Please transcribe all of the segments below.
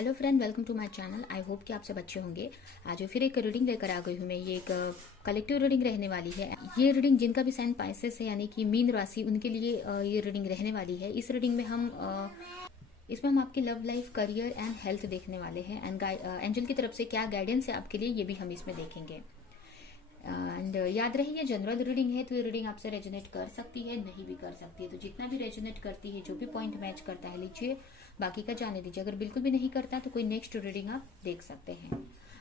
Hello friend, welcome to my channel. I hope कि आप सब अच्छे होंगे। आज फिर एक रीडिंग लेकर आ गई हूँ मैं। ये एक कलेक्टिव रीडिंग रहने वाली है। ये रीडिंग जिनका भी साइन पाइसेस है यानी कि मीन राशि, उनके लिए ये रीडिंग रहने वाली है। इस रीडिंग में इसमें हम आपकी love life, career and health देखने वाले हैं। एंड एंजल की तरफ से क्या गाइडेंस है आपके लिए, ये भी हम इसमें देखेंगे। एंड याद रहे ये जनरल रीडिंग है, तो ये रीडिंग आपसे रेजोनेट कर सकती है, नहीं भी कर सकती है। तो जितना भी रेजोनेट करती है, जो भी पॉइंट मैच करता है लीजिए, बाकी का जाने दीजिए। अगर बिल्कुल भी नहीं करता तो कोई नेक्स्ट रीडिंग आप देख सकते हैं।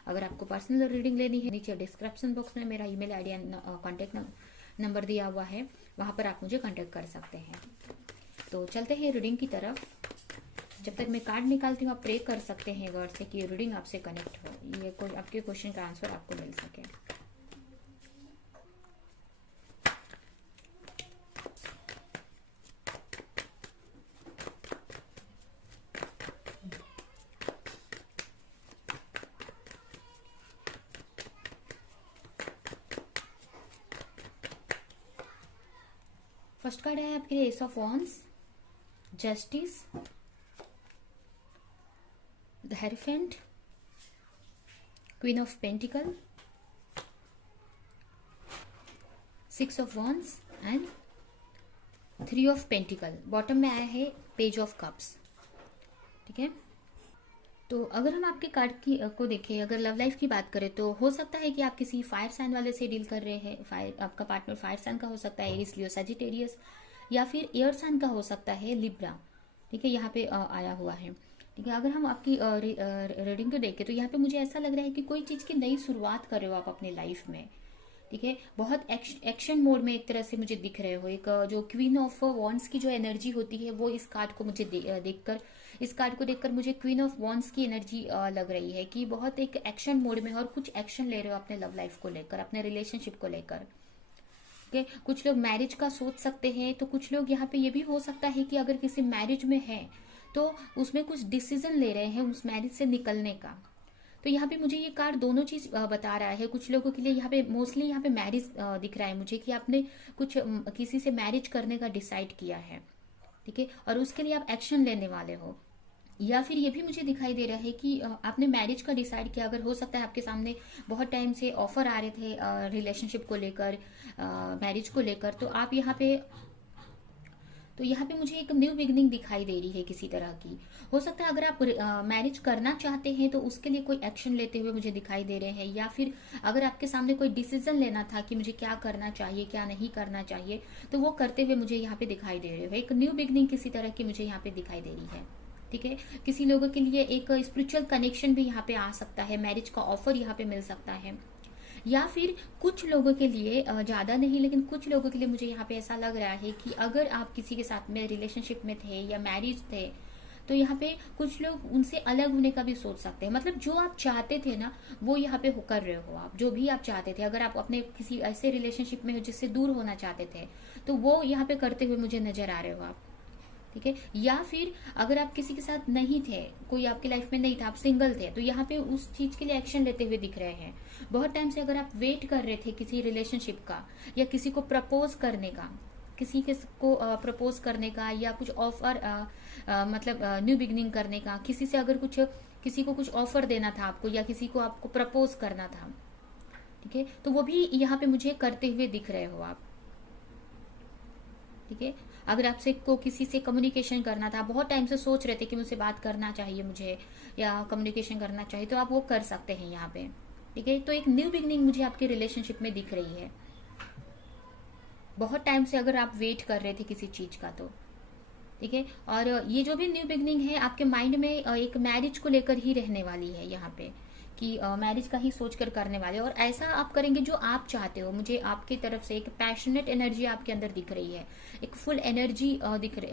अगर आपको पर्सनल रीडिंग लेनी है, नीचे डिस्क्रिप्शन बॉक्स में मेरा email ID and contact number दिया हुआ है, वहां पर आप मुझे कॉन्टेक्ट कर सकते हैं। तो चलते हैं रीडिंग की तरफ। जब तक मैं कार्ड निकालती हूँ, आप प्रे कर सकते हैं गॉड से कि रीडिंग आपसे कनेक्ट हो, ये कोई आपके क्वेश्चन का आंसर आपको मिल सके। फर्स्ट कार्ड है आपके लिए S of wands, justice, the hierophant, queen of pentacle, six of wands and three of pentacle. Bottom में आया है पेज ऑफ कप्स। ठीक है, तो अगर हम आपके कार्ड की को देखें, अगर लव लाइफ की बात करें, तो हो सकता है कि आप किसी फायर साइन वाले से डील कर रहे हैं। आपका पार्टनर फायर साइन का हो सकता है, एरीज, लियो, सजिटेरियस, या फिर एयर साइन का हो सकता है, लिब्रा। ठीक है, यहाँ पे आया हुआ है। ठीक है, अगर हम आपकी रीडिंग को देखें, तो यहाँ पे मुझे ऐसा लग रहा है कि कोई चीज़ की नई शुरुआत कर रहे हो आप अपनी लाइफ में। ठीक है, बहुत एक्शन मोड में एक तरह से मुझे दिख रहे हो। एक जो क्वीन ऑफ वॉन्ड्स की जो एनर्जी होती है, वो इस कार्ड को मुझे देखकर इस कार्ड को देखकर मुझे क्वीन ऑफ वॉन्ड्स की एनर्जी लग रही है कि बहुत एक एक्शन मोड में और कुछ एक्शन ले रहे हो अपने लव लाइफ को लेकर, अपने रिलेशनशिप को लेकर। ठीक है, कुछ लोग मैरिज का सोच सकते हैं, तो कुछ लोग यहाँ पे ये भी हो सकता है कि अगर किसी मैरिज में है तो उसमें कुछ डिसीजन ले रहे हैं उस मैरिज से निकलने का। तो यहाँ पे मुझे ये कार्ड दोनों चीज बता रहा है। कुछ लोगों के लिए यहाँ पे मोस्टली यहाँ पे मैरिज दिख रहा है मुझे, कि आपने कुछ किसी से मैरिज करने का डिसाइड किया है। ठीक है, और उसके लिए आप एक्शन लेने वाले हो। या फिर ये भी मुझे दिखाई दे रहा है कि आपने मैरिज का डिसाइड किया। अगर हो सकता है आपके सामने बहुत टाइम से ऑफर आ रहे थे रिलेशनशिप को लेकर, मैरिज को लेकर, तो यहाँ पे मुझे एक न्यू बिगनिंग दिखाई दे रही है किसी तरह की। हो सकता है अगर आप मैरिज करना चाहते हैं तो उसके लिए कोई एक्शन लेते हुए मुझे दिखाई दे रहे हैं, या फिर अगर आपके सामने कोई डिसीजन लेना था कि मुझे क्या करना चाहिए क्या नहीं करना चाहिए, तो वो करते हुए मुझे यहाँ पे दिखाई दे रहे हो। एक न्यू बिगनिंग किसी तरह की मुझे यहाँ पे दिखाई दे रही है। ठीक है, किसी लोगों के लिए एक स्पिरिचुअल कनेक्शन भी यहाँ पे आ सकता है, मैरिज का ऑफर यहाँ पे मिल सकता है। या फिर कुछ लोगों के लिए, ज्यादा नहीं लेकिन कुछ लोगों के लिए मुझे यहाँ पे ऐसा लग रहा है कि अगर आप किसी के साथ में रिलेशनशिप में थे या मैरिज थे, तो यहाँ पे कुछ लोग उनसे अलग होने का भी सोच सकते हैं। मतलब जो आप चाहते थे ना, वो यहाँ पे कर रहे हो आप। जो भी आप चाहते थे, अगर आप अपने किसी ऐसे रिलेशनशिप में हो जिससे दूर होना चाहते थे, तो वो यहाँ पे करते हुए मुझे नजर आ रहे हो आप। ठीक है, या फिर अगर आप किसी के साथ नहीं थे, कोई आपकी लाइफ में नहीं था, आप सिंगल थे, तो यहाँ पे उस चीज के लिए एक्शन लेते हुए दिख रहे हैं। बहुत टाइम से अगर आप वेट कर रहे थे किसी रिलेशनशिप का, या किसी को प्रपोज करने का, किसी के को प्रपोज करने का, या कुछ ऑफर मतलब न्यू बिगनिंग करने का, किसी को कुछ ऑफर देना था आपको, या किसी को आपको प्रपोज करना था। ठीक है, तो वो भी यहाँ पे मुझे करते हुए दिख रहे हो आप। ठीक है, अगर आपसे को किसी से कम्युनिकेशन करना था, बहुत टाइम से सोच रहे थे कि मुझसे बात करना चाहिए मुझे, या कम्युनिकेशन करना चाहिए, तो आप वो कर सकते हैं यहाँ पे। ठीक है, तो एक न्यू बिगनिंग मुझे आपके रिलेशनशिप में दिख रही है। बहुत टाइम से अगर आप वेट कर रहे थे किसी चीज का, तो ठीक है। और ये जो भी न्यू बिगनिंग है आपके माइंड में एक मैरिज को लेकर ही रहने वाली है यहाँ पे, कि मैरिज का ही सोचकर करने वाले, और ऐसा आप करेंगे जो आप चाहते हो। मुझे आपकी तरफ से एक पैशनेट एनर्जी आपके अंदर दिख रही है, एक फुल एनर्जी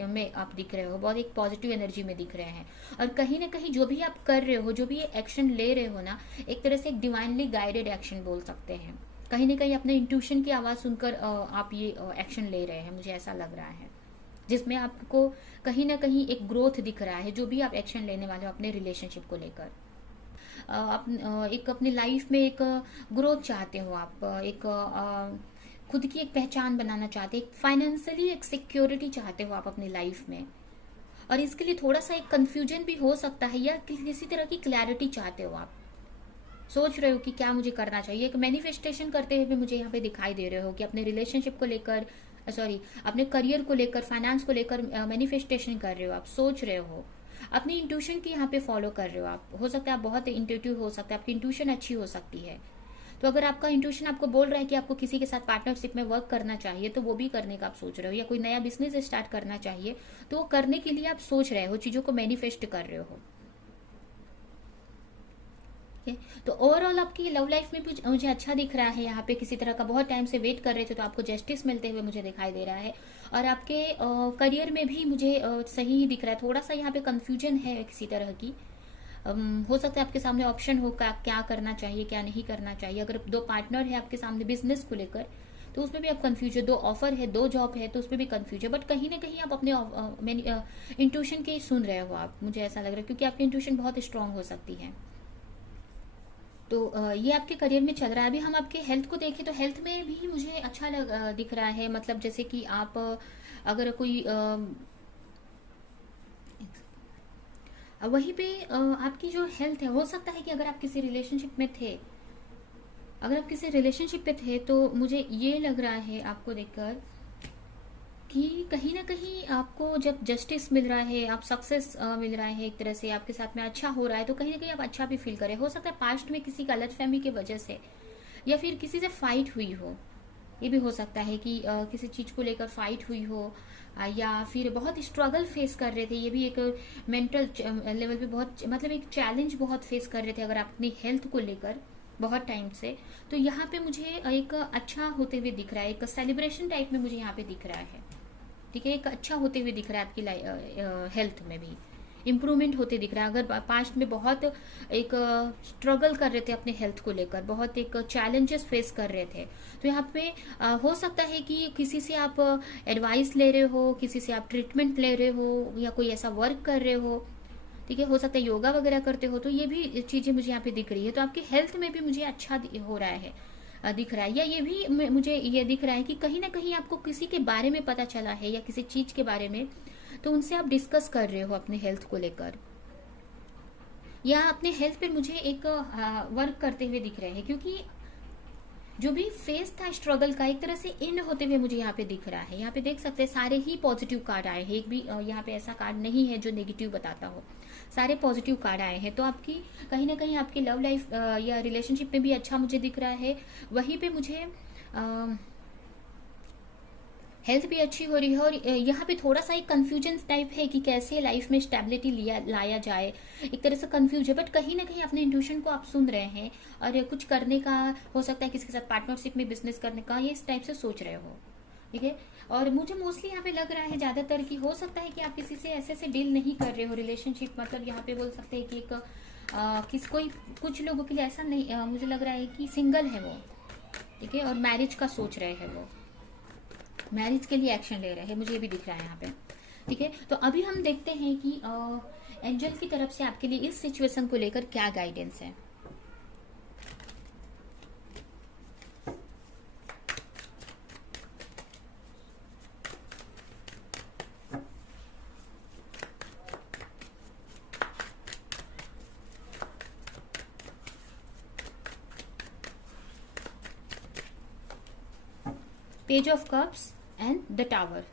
में आप दिख रहे हो, बहुत एक पॉजिटिव एनर्जी में दिख रहे हैं। और कहीं ना कहीं जो भी आप कर रहे हो, जो भी ये एक्शन ले रहे हो ना, एक तरह से एक डिवाइनली गाइडेड एक्शन बोल सकते हैं। कहीं ना कहीं अपने इंट्यूशन की आवाज सुनकर आप ये एक्शन ले रहे हैं, मुझे ऐसा लग रहा है, जिसमें आपको कहीं ना कहीं एक ग्रोथ दिख रहा है। जो भी आप एक्शन लेने वाले हो अपने रिलेशनशिप को लेकर, एक अपनी लाइफ में एक ग्रोथ चाहते हो आप, एक खुद की एक पहचान बनाना चाहते हैं, फाइनेंशियली एक सिक्योरिटी चाहते हो आप अपनी लाइफ में। और इसके लिए थोड़ा सा एक कंफ्यूजन भी हो सकता है, या किसी तरह की क्लैरिटी चाहते हो आप, सोच रहे हो कि क्या मुझे करना चाहिए। एक मैनिफेस्टेशन करते हुए मुझे यहाँ पे दिखाई दे रहे हो कि अपने रिलेशनशिप को लेकर, सॉरी अपने करियर को लेकर, फाइनेंस को लेकर मैनिफेस्टेशन कर रहे हो, आप सोच रहे हो, अपनी इंट्यूशन की यहाँ पे फॉलो कर रहे हो आप। हो सकता है आप बहुत इंट्यूटिव हो सकता है, आपकी इंट्यूशन अच्छी हो सकती है। तो अगर आपका इंट्यूशन आपको बोल रहा है कि आपको किसी के साथ पार्टनरशिप में वर्क करना चाहिए, तो वो भी करने का आप सोच रहे हो, या कोई नया बिजनेस स्टार्ट करना चाहिए तो वो करने के लिए आप सोच रहे हो, चीज़ों को मैनिफेस्ट कर रहे हो। तो ओवरऑल आपकी लव लाइफ में भी मुझे अच्छा दिख रहा है। यहाँ पे किसी तरह का बहुत टाइम से वेट कर रहे थे तो आपको जस्टिस मिलते हुए मुझे दिखाई दे रहा है। और आपके करियर में भी मुझे सही ही दिख रहा है। थोड़ा सा यहाँ पे कंफ्यूजन है किसी तरह की। हो सकता है आपके सामने ऑप्शन हो क्या करना चाहिए क्या नहीं करना चाहिए। अगर दो पार्टनर है आपके सामने बिजनेस को लेकर तो उसमें भी आप कंफ्यूज है। दो ऑफर है, दो जॉब है तो उसमें भी कंफ्यूज है। बट कहीं ना कहीं आप अपने इंट्यूशन के सुन रहे हो आप, मुझे ऐसा लग रहा है, क्योंकि आपकी इंट्यूशन बहुत स्ट्रांग हो सकती है। तो ये आपके करियर में चल रहा है। अभी हम आपके हेल्थ को देखें तो हेल्थ में भी मुझे अच्छा दिख रहा है। मतलब जैसे कि आप अगर कोई वहीं पे आपकी जो हेल्थ है, हो सकता है कि अगर आप किसी रिलेशनशिप में थे, अगर आप किसी रिलेशनशिप पे थे तो मुझे ये लग रहा है आपको देखकर कि कहीं ना कहीं आपको जब जस्टिस मिल रहा है, आप सक्सेस मिल रहा है, एक तरह से आपके साथ में अच्छा हो रहा है, तो कहीं ना कहीं आप अच्छा भी फील करें। हो सकता है पास्ट में किसी गलतफहमी की वजह से या फिर किसी से फाइट हुई हो, ये भी हो सकता है कि किसी चीज को लेकर फाइट हुई हो, या फिर बहुत स्ट्रगल फेस कर रहे थे। ये भी एक मेंटल लेवल पे बहुत, मतलब एक चैलेंज बहुत फेस कर रहे थे अगर आप अपनी हेल्थ को लेकर बहुत टाइम से। तो यहाँ पे मुझे एक अच्छा होते हुए दिख रहा है, एक सेलिब्रेशन टाइप में मुझे यहाँ पे दिख रहा है। ठीक है, एक अच्छा होते हुए दिख रहा है आपकी हेल्थ में भी इम्प्रूवमेंट होते दिख रहा है। अगर पास्ट में बहुत एक स्ट्रगल कर रहे थे अपने हेल्थ को लेकर, बहुत एक चैलेंजेस फेस कर रहे थे, तो यहाँ पे हो सकता है कि किसी से आप एडवाइस ले रहे हो, किसी से आप ट्रीटमेंट ले रहे हो, या कोई ऐसा वर्क कर रहे हो। ठीक है, हो सकता है योगा वगैरह करते हो, तो ये भी चीजें मुझे यहाँ पे दिख रही है। तो आपकी हेल्थ में भी मुझे अच्छा हो रहा है, दिख रहा है। या ये भी मुझे ये दिख रहा है कि कहीं ना कहीं आपको किसी के बारे में पता चला है या किसी चीज के बारे में, तो उनसे आप डिस्कस कर रहे हो अपने हेल्थ को लेकर, या अपने हेल्थ पे मुझे एक वर्क करते हुए दिख रहे हैं। क्योंकि जो भी फेस था स्ट्रगल का, एक तरह से एंड होते हुए मुझे यहाँ पे दिख रहा है। यहाँ पे देख सकते हैं सारे ही पॉजिटिव कार्ड आए हैं, एक भी यहाँ पे ऐसा कार्ड नहीं है जो नेगेटिव बताता हो, सारे पॉजिटिव कार्ड आए हैं। तो आपकी कहीं ना कहीं आपकी लव लाइफ या रिलेशनशिप में भी अच्छा मुझे दिख रहा है। वहीं पे मुझे हेल्थ भी अच्छी हो रही है। और यहाँ पे थोड़ा सा एक कंफ्यूजन टाइप है कि कैसे लाइफ में स्टेबिलिटी लाया जाए, एक तरह से कंफ्यूज है। बट कहीं ना कहीं अपने इंट्यूशन को आप सुन रहे हैं और कुछ करने का, हो सकता है किसी के साथ पार्टनरशिप में बिजनेस करने का, ये इस टाइप से सोच रहे हो। ठीक है, और मुझे मोस्टली यहाँ पे लग रहा है ज्यादातर कि हो सकता है कि आप किसी से ऐसे डील नहीं कर रहे हो रिलेशनशिप। मतलब यहाँ पे बोल सकते हैं कि एक कोई कुछ लोगों के लिए ऐसा नहीं, मुझे लग रहा है कि सिंगल है वो। ठीक है, और मैरिज का सोच रहे हैं वो, मैरिज के लिए एक्शन ले रहे हैं, मुझे ये भी दिख रहा है यहाँ पे। ठीक है, तो अभी हम देखते हैं कि एंजल की तरफ से आपके लिए इस सिचुएशन को लेकर क्या गाइडेंस है। Page of cups and the tower.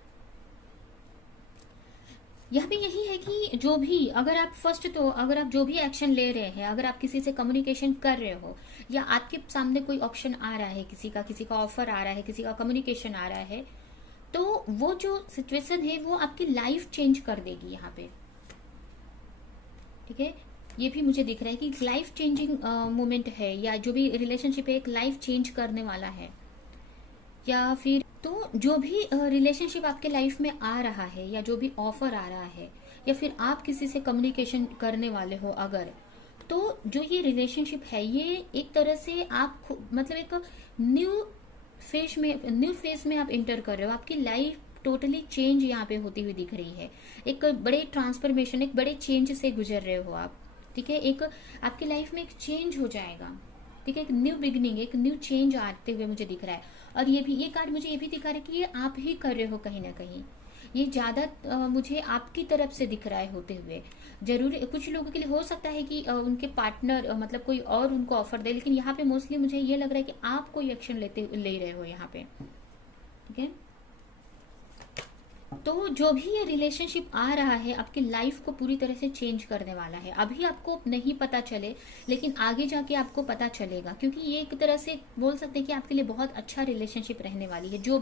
यह भी यही है कि जो भी, अगर आप फर्स्ट, तो अगर आप जो भी एक्शन ले रहे हैं, अगर आप किसी से कम्युनिकेशन कर रहे हो, या आपके सामने कोई ऑप्शन आ रहा है, किसी का ऑफर आ रहा है, किसी का कम्युनिकेशन आ रहा है, तो वो जो सिचुएशन है वो आपकी लाइफ चेंज कर देगी यहाँ पे। ठीक है, ये भी मुझे दिख रहा है कि लाइफ चेंजिंग मोमेंट है, या जो भी रिलेशनशिप है एक लाइफ चेंज करने वाला है। या फिर तो जो भी रिलेशनशिप आपके लाइफ में आ रहा है, या जो भी ऑफर आ रहा है, या फिर आप किसी से कम्युनिकेशन करने वाले हो अगर, तो जो ये रिलेशनशिप है ये एक तरह से आप मतलब एक न्यू फेज में आप इंटर कर रहे हो। आपकी लाइफ टोटली चेंज यहाँ पे होती हुई दिख रही है। एक बड़े ट्रांसफॉर्मेशन, एक बड़े चेंज से गुजर रहे हो आप। ठीक है, एक आपकी लाइफ में एक चेंज हो जाएगा। ठीक है, एक न्यू बिगिनिंग, एक न्यू चेंज आते हुए मुझे दिख रहा है। और ये कार्ड मुझे ये भी दिखा रहा है कि ये आप ही कर रहे हो कहीं ना कहीं। ये ज़्यादा मुझे आपकी तरफ से दिख रहा है होते हुए। जरूरी कुछ लोगों के लिए हो सकता है कि उनके पार्टनर मतलब कोई और उनको ऑफर दे, लेकिन यहाँ पे मोस्टली मुझे ये लग रहा है कि आप कोई एक्शन ले रहे हो यहाँ पे। ठीक है, तो जो भी ये रिलेशनशिप आ रहा है आपकी लाइफ को पूरी तरह से चेंज करने वाला है। अभी आपको नहीं पता चले, लेकिन आगे जाके आपको पता चलेगा, क्योंकि ये एक तरह से बोल सकते हैं कि आपके लिए बहुत अच्छा रिलेशनशिप रहने वाली है। जो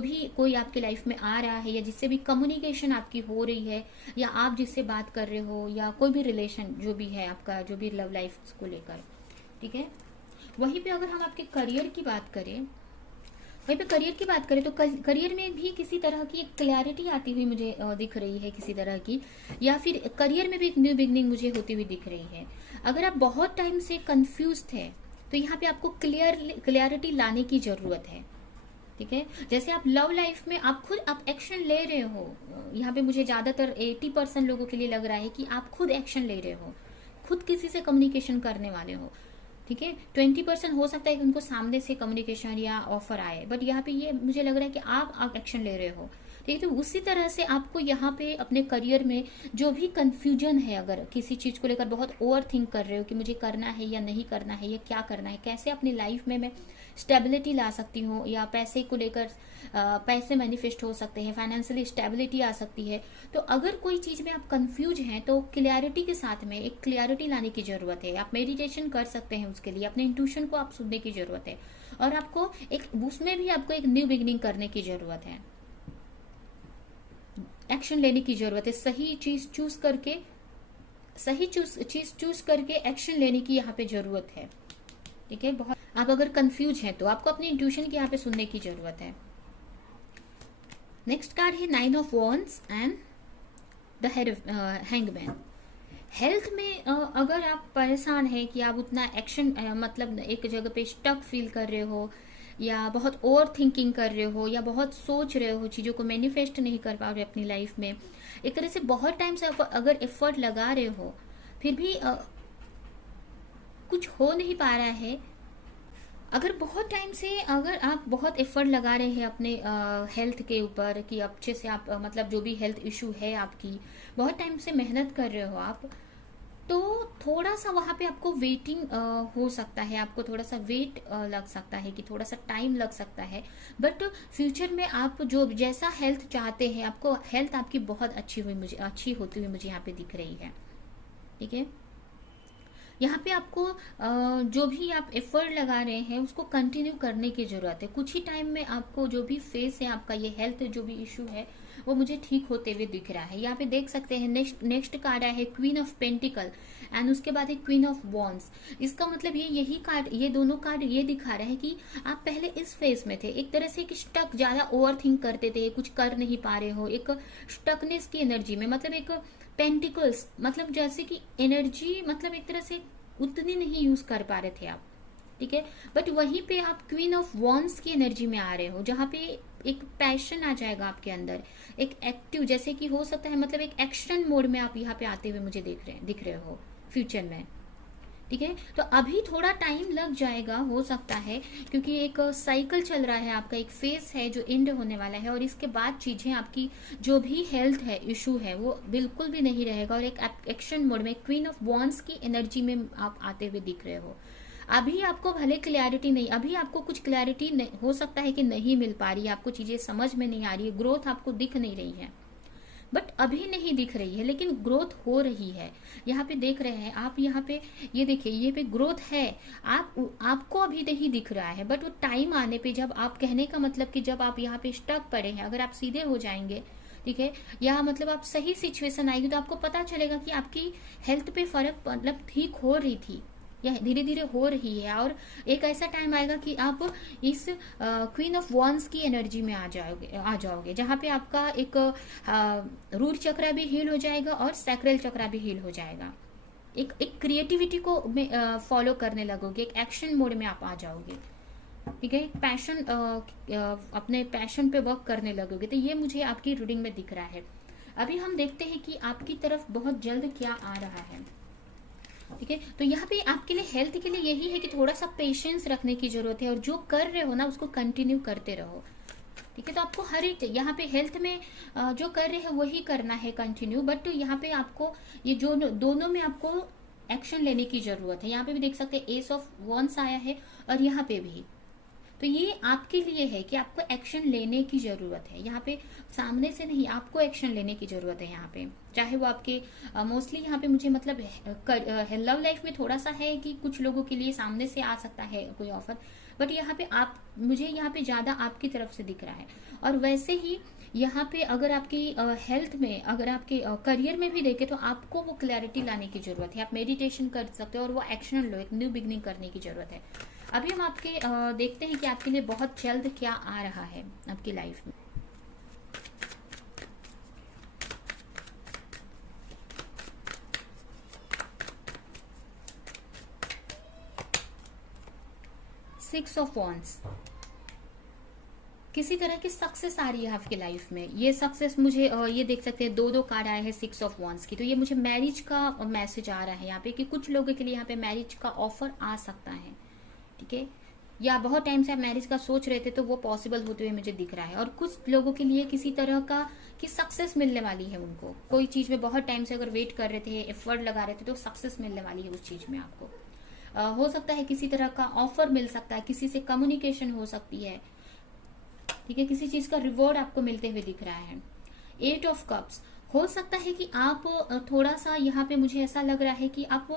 भी कोई आपके लाइफ में आ रहा है, या जिससे भी कम्युनिकेशन आपकी हो रही है, या आप जिससे बात कर रहे हो, या कोई भी रिलेशन जो भी है आपका, जो भी लव लाइफ को लेकर। ठीक है, वहीं पे अगर हम आपके करियर की बात करें, वहीं पे करियर की बात करें तो करियर में भी किसी तरह की एक क्लैरिटी आती हुई मुझे दिख रही है किसी तरह की, या फिर करियर में भी एक न्यू बिगनिंग मुझे होती हुई दिख रही है। अगर आप बहुत टाइम से कंफ्यूज थे तो यहाँ पे आपको क्लियरिटी लाने की जरूरत है। ठीक है, जैसे आप लव लाइफ में आप खुद आप एक्शन ले रहे हो, यहाँ पे मुझे ज्यादातर 80% लोगों के लिए लग रहा है कि आप खुद एक्शन ले रहे हो, खुद किसी से कम्युनिकेशन करने वाले हो। ठीक है, 20% हो सकता है कि उनको सामने से कम्युनिकेशन या ऑफर आए, बट यहाँ पे ये मुझे लग रहा है कि आप एक्शन ले रहे हो। ठीक है, तो उसी तरह से आपको यहाँ पे अपने करियर में जो भी कंफ्यूजन है, अगर किसी चीज को लेकर बहुत ओवर थिंक कर रहे हो कि मुझे करना है या नहीं करना है, या क्या करना है, कैसे अपनी लाइफ में मैं स्टेबिलिटी ला सकती हूँ, या पैसे को लेकर पैसे मैनिफेस्ट हो सकते हैं, फाइनेंशियली स्टेबिलिटी आ सकती है। तो अगर कोई चीज में आप कंफ्यूज हैं तो क्लियरिटी के साथ में एक क्लियरिटी लाने की जरूरत है। आप मेडिटेशन कर सकते हैं उसके लिए, अपने इंट्यूशन को आप सुनने की जरूरत है, और आपको एक उसमें भी आपको एक न्यू बिगिनिंग करने की जरूरत है, एक्शन लेने की जरूरत है। सही चीज चूज करके एक्शन लेने की यहाँ पे जरूरत है। ठीक है, बहुत आप अगर कंफ्यूज हैं तो आपको अपनी इंट्यूशन की यहाँ पे सुनने की जरूरत है। नेक्स्ट कार्ड है 9 of wands and the hangman. Health में अगर आप परेशान हैं कि आप उतना एक्शन मतलब एक जगह पे स्टक फील कर रहे हो, या बहुत ओवर थिंकिंग कर रहे हो, या बहुत सोच रहे हो, चीज़ों को मैनिफेस्ट नहीं कर पा रहे अपनी लाइफ में, एक तरह से बहुत टाइम से अगर एफर्ट लगा रहे हो फिर भी कुछ हो नहीं पा रहा है। अगर बहुत टाइम से अगर आप बहुत एफर्ट लगा रहे हैं अपने हेल्थ के ऊपर कि अच्छे से आप मतलब जो भी हेल्थ इशू है आपकी, बहुत टाइम से मेहनत कर रहे हो आप, तो थोड़ा सा वहां पे आपको वेटिंग हो सकता है, आपको थोड़ा सा वेट लग सकता है, कि थोड़ा सा टाइम लग सकता है। बट फ्यूचर में आप जो जैसा हेल्थ चाहते हैं, आपको हेल्थ आपकी बहुत अच्छी होती हुई मुझे यहाँ पे दिख रही है। ठीक है, यहाँ पे आपको जो भी आप एफर्ट लगा रहे हैं उसको कंटिन्यू करने की जरूरत है। कुछ ही टाइम में आपको जो भी फेस है आपका, ये हेल्थ जो भी इशू है वो मुझे ठीक होते हुए दिख रहा है। यहाँ पे देख सकते हैं नेक्स्ट कार्ड आया है क्वीन ऑफ पेंटिकल, एंड उसके बाद है क्वीन ऑफ वॉन्ड्स। इसका मतलब ये दोनों कार्ड ये दिखा रहे हैं कि आप पहले इस फेज में थे, एक तरह से एक स्टक, ज्यादा ओवर थिंक करते थे, कुछ कर नहीं पा रहे हो, एक स्टकनेस की एनर्जी में, मतलब एक पेंटिकल्स मतलब जैसे कि एनर्जी मतलब एक तरह से उतनी नहीं यूज कर पा रहे थे आप। ठीक है, बट वहीं पे आप क्वीन ऑफ वॉन्ड्स की एनर्जी में आ रहे हो, जहां पे एक पैशन आ जाएगा आपके अंदर, एक एक्टिव, जैसे कि हो सकता है मतलब एक एक्शन मोड में आप यहाँ पे आते हुए मुझे दिख रहे हो फ्यूचर में। ठीक है, तो अभी थोड़ा टाइम लग जाएगा हो सकता है, क्योंकि एक साइकिल चल रहा है आपका, एक फेज है जो एंड होने वाला है, और इसके बाद चीजें आपकी जो भी हेल्थ है इशू है वो बिल्कुल भी नहीं रहेगा, और एक एक्शन मोड में क्वीन ऑफ वॉन्ड्स की एनर्जी में आप आते हुए दिख रहे हो। अभी आपको भले क्लैरिटी नहीं, अभी आपको कुछ क्लैरिटी हो सकता है कि नहीं मिल पा रही है, आपको चीजें समझ में नहीं आ रही है, ग्रोथ आपको दिख नहीं रही है, बट अभी नहीं दिख रही है, लेकिन ग्रोथ हो रही है। यहाँ पे देख रहे हैं आप, यहाँ पे ये देखिए, ये पे ग्रोथ है, आपको अभी नहीं दिख रहा है, बट वो टाइम आने पे, जब आप कहने का मतलब कि जब आप यहाँ पे स्टक पड़े हैं, अगर आप सीधे हो जाएंगे, ठीक है, या मतलब आप सही सिचुएशन आएगी, तो आपको पता चलेगा कि आपकी हेल्थ पे फर्क मतलब ठीक हो रही थी या धीरे धीरे हो रही है, और एक ऐसा टाइम आएगा कि आप इस क्वीन ऑफ वॉन्ड्स की एनर्जी में आ जाओगे, जहां पे आपका एक रूट चक्रा भी हील हो जाएगा और सैक्रल चक्रा भी हील हो जाएगा। एक क्रिएटिविटी को फॉलो करने लगोगे, एक एक्शन मोड में आप आ जाओगे। ठीक है, पैशन अपने पैशन पे वर्क करने लगोगे। तो ये मुझे आपकी रीडिंग में दिख रहा है। अभी हम देखते हैं कि आपकी तरफ बहुत जल्द क्या आ रहा है। ठीक है, तो यहाँ पे आपके लिए हेल्थ के लिए यही है कि थोड़ा सा पेशेंस रखने की जरूरत है, और जो कर रहे हो ना उसको कंटिन्यू करते रहो। ठीक है। तो आपको हर एक यहाँ पे हेल्थ में जो कर रहे हैं वही करना है कंटिन्यू, बट यहाँ पे आपको ये जो दोनों में आपको एक्शन लेने की जरूरत है। यहाँ पे भी देख सकते हैं एस ऑफ वॉन्स आया है और यहाँ पे भी। तो ये आपके लिए है कि आपको एक्शन लेने की जरूरत है यहाँ पे, सामने से नहीं, आपको एक्शन लेने की जरूरत है यहाँ पे। चाहे वो आपके मोस्टली यहाँ पे मुझे मतलब लव लाइफ में थोड़ा सा है कि कुछ लोगों के लिए सामने से आ सकता है कोई ऑफर, बट यहाँ पे आप, मुझे यहाँ पे ज्यादा आपकी तरफ से दिख रहा है। और वैसे ही यहाँ पे अगर आपकी हेल्थ में, अगर आपके करियर में भी देखे तो आपको वो क्लैरिटी लाने की जरूरत है। आप मेडिटेशन कर सकते हो और वो एक्शन लो, एक न्यू बिगनिंग करने की जरूरत है। अभी हम आपके देखते हैं कि आपके लिए बहुत जल्द क्या आ रहा है आपकी लाइफ में। सिक्स ऑफ वॉन्ड्स, किसी तरह की सक्सेस आ रही है आपकी लाइफ में। ये सक्सेस मुझे ये देख सकते हैं, दो कार्ड आए हैं सिक्स ऑफ वॉन्ड्स की। तो ये मुझे मैरिज का मैसेज आ रहा है यहाँ पे कि कुछ लोगों के लिए यहाँ पे मैरिज का ऑफर आ सकता है। ठीक है, या बहुत टाइम से आप मैरिज का सोच रहे थे तो वो पॉसिबल होते हुए मुझे दिख रहा है। और कुछ लोगों के लिए किसी तरह का कि सक्सेस मिलने वाली है उनको, कोई चीज में बहुत टाइम से अगर वेट कर रहे थे, एफर्ट लगा रहे थे, तो सक्सेस मिलने वाली है उस चीज में आपको। हो सकता है किसी तरह का ऑफर मिल सकता है, किसी से कम्युनिकेशन हो सकती है। ठीक है, किसी चीज का रिवॉर्ड आपको मिलते हुए दिख रहा है। एट ऑफ कप्स, हो सकता है कि आप थोड़ा सा यहाँ पे मुझे ऐसा लग रहा है कि आप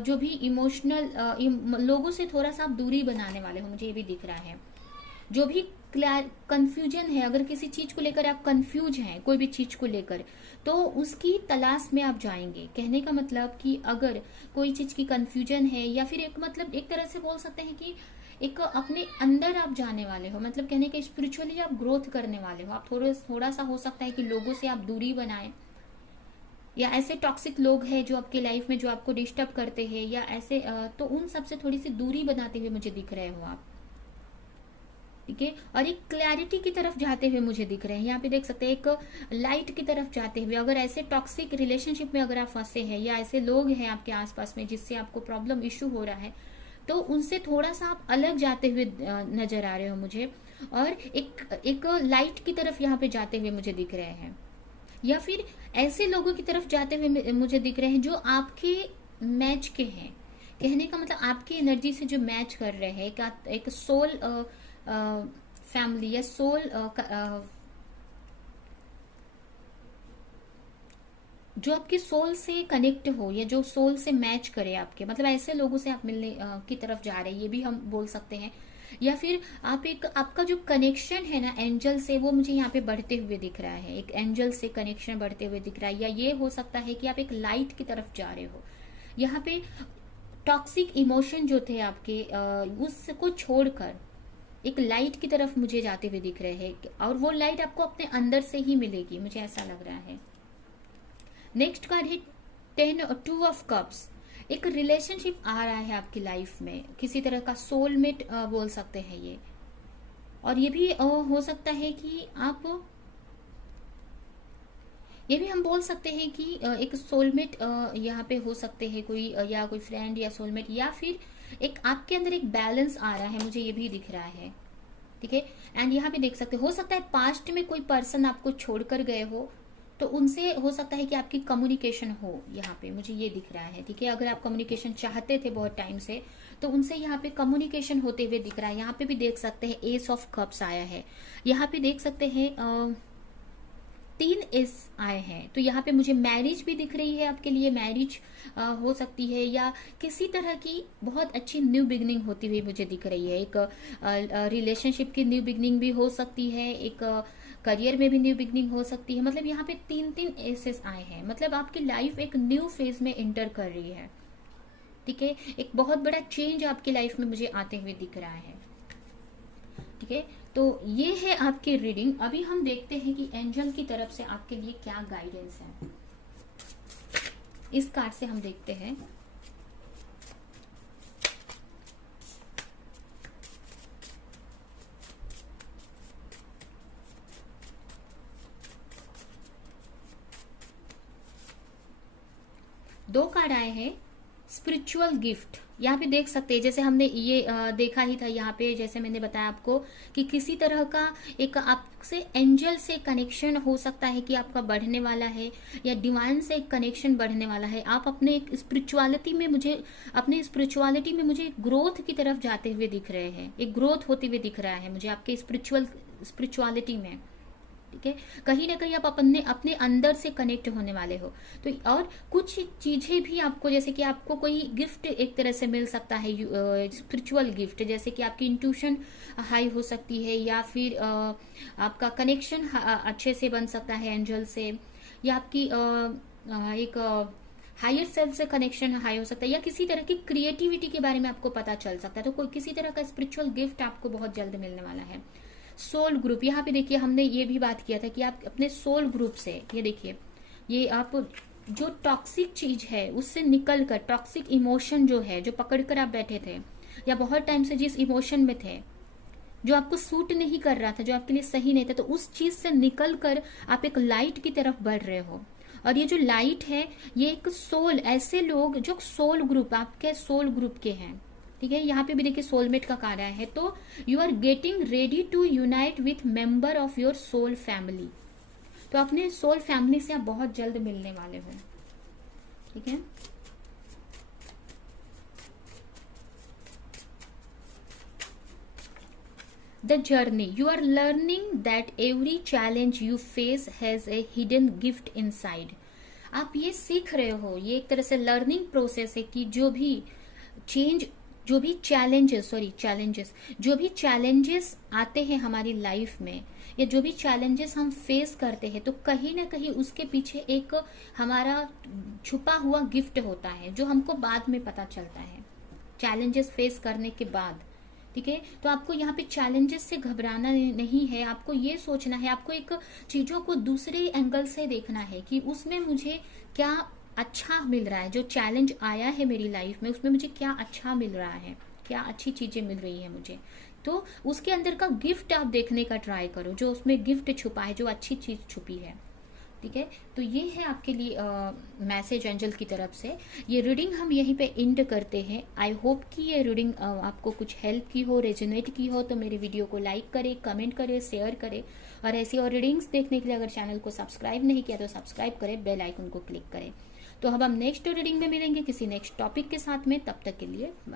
जो भी इमोशनल लोगों से थोड़ा सा आप दूरी बनाने वाले हो, मुझे ये भी दिख रहा है। जो भी कंफ्यूजन है, अगर किसी चीज को लेकर आप कंफ्यूज हैं, कोई भी चीज को लेकर, तो उसकी तलाश में आप जाएंगे। कहने का मतलब कि अगर कोई चीज की कंफ्यूजन है, या फिर एक मतलब एक तरह से बोल सकते हैं कि एक अपने अंदर आप जाने वाले हो, मतलब कहने का स्पिरिचुअली आप ग्रोथ करने वाले हो। आप थोड़ा सा हो सकता है कि लोगों से आप दूरी बनाएं, या ऐसे टॉक्सिक लोग हैं जो आपके लाइफ में जो आपको डिस्टर्ब करते हैं, या ऐसे तो उन सब से थोड़ी सी दूरी बनाते हुए मुझे दिख रहे हो आप। ठीक है, और एक क्लैरिटी की तरफ जाते हुए मुझे दिख रहे हैं। यहाँ पे देख सकते हैं एक लाइट की तरफ जाते हुए। अगर ऐसे टॉक्सिक रिलेशनशिप में अगर आप फंसे हैं, या ऐसे लोग हैं आपके आसपास में जिससे आपको प्रॉब्लम इशू हो रहा है, तो उनसे थोड़ा सा आप अलग जाते हुए नजर आ रहे हो मुझे। और एक लाइट की तरफ यहाँ पे जाते हुए मुझे दिख रहे हैं, या फिर ऐसे लोगों की तरफ जाते हुए मुझे दिख रहे हैं जो आपके मैच के हैं। कहने का मतलब आपकी एनर्जी से जो मैच कर रहे हैं, एक सोल फैमिली या सोल जो आपके सोल से कनेक्ट हो, या जो सोल से मैच करे आपके, मतलब ऐसे लोगों से आप मिलने की तरफ जा रहे हैं, ये भी हम बोल सकते हैं। या फिर आप आपका जो कनेक्शन है ना एंजल से, वो मुझे यहाँ पे बढ़ते हुए दिख रहा है। एक एंजल से कनेक्शन बढ़ते हुए दिख रहा है, या ये हो सकता है कि आप एक लाइट की तरफ जा रहे हो। यहाँ पे टॉक्सिक इमोशन जो थे आपके, उसको छोड़कर एक लाइट की तरफ मुझे जाते हुए दिख रहे हैं, और वो लाइट आपको अपने अंदर से ही मिलेगी, मुझे ऐसा लग रहा है। नेक्स्ट कार्ड है टू ऑफ कप्स। एक रिलेशनशिप आ रहा है आपकी लाइफ में, किसी तरह का सोलमेट बोल सकते हैं ये। और ये भी हो सकता है कि आप, ये भी हम बोल सकते हैं कि एक सोलमेट यहाँ पे हो सकते हैं कोई, या कोई फ्रेंड या सोलमेट, या फिर एक आपके अंदर एक बैलेंस आ रहा है, मुझे ये भी दिख रहा है। ठीक है, एंड यहाँ पे देख सकते हो सकता है पास्ट में कोई पर्सन आपको छोड़कर गए हो, तो उनसे हो सकता है कि आपकी कम्युनिकेशन हो, यहाँ पे मुझे ये दिख रहा है। ठीक है, अगर आप कम्युनिकेशन चाहते थे बहुत टाइम से, तो उनसे यहाँ पे कम्युनिकेशन होते हुए दिख रहा है। यहाँ पे भी देख सकते हैं एस ऑफ कप्स आया है। यहाँ पे देख सकते हैं 3 एस आए हैं। तो यहाँ पे मुझे मैरिज भी दिख रही है आपके लिए, मैरिज हो सकती है, या किसी तरह की बहुत अच्छी न्यू बिगनिंग होती हुई मुझे दिख रही है। एक रिलेशनशिप की न्यू बिगनिंग भी हो सकती है, एक करियर में भी न्यू बिगनिंग हो सकती है। मतलब यहाँ पे 3 एसेस आए हैं, मतलब आपकी लाइफ एक न्यू फेज में एंटर कर रही है। ठीक है, एक बहुत बड़ा चेंज आपकी लाइफ में मुझे आते हुए दिख रहा है। ठीक है, तो ये है आपकी रीडिंग। अभी हम देखते हैं कि एंजल की तरफ से आपके लिए क्या गाइडेंस है। इस कार्ड से हम देखते हैं। दो कार्ड आए हैं स्पिरिचुअल गिफ्ट यहाँ पे देख सकते हैं, जैसे हमने ये देखा ही था यहाँ पे, जैसे मैंने बताया आपको कि किसी तरह का एक आपसे एंजल से कनेक्शन हो सकता है कि आपका बढ़ने वाला है, या डिवाइन से एक कनेक्शन बढ़ने वाला है। आप अपने एक स्पिरिचुअलिटी में मुझे ग्रोथ की तरफ जाते हुए दिख रहे हैं, एक ग्रोथ होते हुए दिख रहा है मुझे आपके स्पिरिचुअलिटी में। ठीक है, कहीं ना कहीं आप अपने अंदर से कनेक्ट होने वाले हो। तो और कुछ चीजें भी आपको, जैसे कि आपको कोई गिफ्ट एक तरह से मिल सकता है, स्पिरिचुअल गिफ्ट, जैसे कि आपकी इंट्यूशन हाई हो सकती है, या फिर आपका कनेक्शन अच्छे से बन सकता है एंजल से, या आपकी एक हायर सेल्फ से कनेक्शन हाई हो सकता है, या किसी तरह की क्रिएटिविटी के बारे में आपको पता चल सकता है। तो कोई किसी तरह का स्पिरिचुअल गिफ्ट आपको बहुत जल्द मिलने वाला है। सोल ग्रुप, यहाँ पे देखिए हमने ये भी बात किया था कि आप अपने सोल ग्रुप से, ये देखिए, ये आप जो टॉक्सिक चीज है उससे निकल कर, टॉक्सिक इमोशन जो है, जो पकड़ कर आप बैठे थे, या बहुत टाइम से जिस इमोशन में थे, जो आपको सूट नहीं कर रहा था, जो आपके लिए सही नहीं था, तो उस चीज से निकल कर आप एक लाइट की तरफ बढ़ रहे हो। और ये जो लाइट है, ये एक सोल, ऐसे लोग जो सोल ग्रुप, आपके सोल ग्रुप के हैं, ठीक है, यहाँ पे भी देखिए सोलमेट का कार्य है। तो you are getting ready to unite with member of your soul family. तो अपने सोल फैमिली से आप बहुत जल्द मिलने वाले हो। ठीक है, the journey, you are learning that every challenge you face has a hidden gift inside. आप ये सीख रहे हो, ये एक तरह से लर्निंग प्रोसेस है कि जो भी चैलेंजेस आते हैं हमारी लाइफ में, या जो भी चैलेंजेस हम फेस करते हैं, तो कहीं ना कहीं उसके पीछे एक हमारा छुपा हुआ गिफ्ट होता है, जो हमको बाद में पता चलता है, चैलेंजेस फेस करने के बाद। ठीक है, तो आपको यहाँ पे चैलेंजेस से घबराना नहीं है, आपको ये सोचना है, आपको एक चीजों को दूसरे एंगल से देखना है कि उसमें मुझे क्या अच्छा मिल रहा है, जो चैलेंज आया है मेरी लाइफ में उसमें मुझे क्या अच्छा मिल रहा है, क्या अच्छी चीजें मिल रही है मुझे। तो उसके अंदर का गिफ्ट आप देखने का ट्राई करो, जो उसमें गिफ्ट छुपा है, जो अच्छी चीज छुपी है। ठीक है, तो ये है आपके लिए मैसेज एंजल की तरफ से। ये रीडिंग हम यहीं पे एंड करते हैं। आई होप कि ये रीडिंग आपको कुछ हेल्प की हो, रेजोनेट की हो। तो मेरे वीडियो को लाइक करें, कमेंट करें, शेयर करें, और ऐसी और रीडिंग्स देखने के लिए अगर चैनल को सब्सक्राइब नहीं किया तो सब्सक्राइब करें, बेल आइकन को क्लिक करें। तो अब हम नेक्स्ट रीडिंग में मिलेंगे किसी नेक्स्ट टॉपिक के साथ में, तब तक के लिए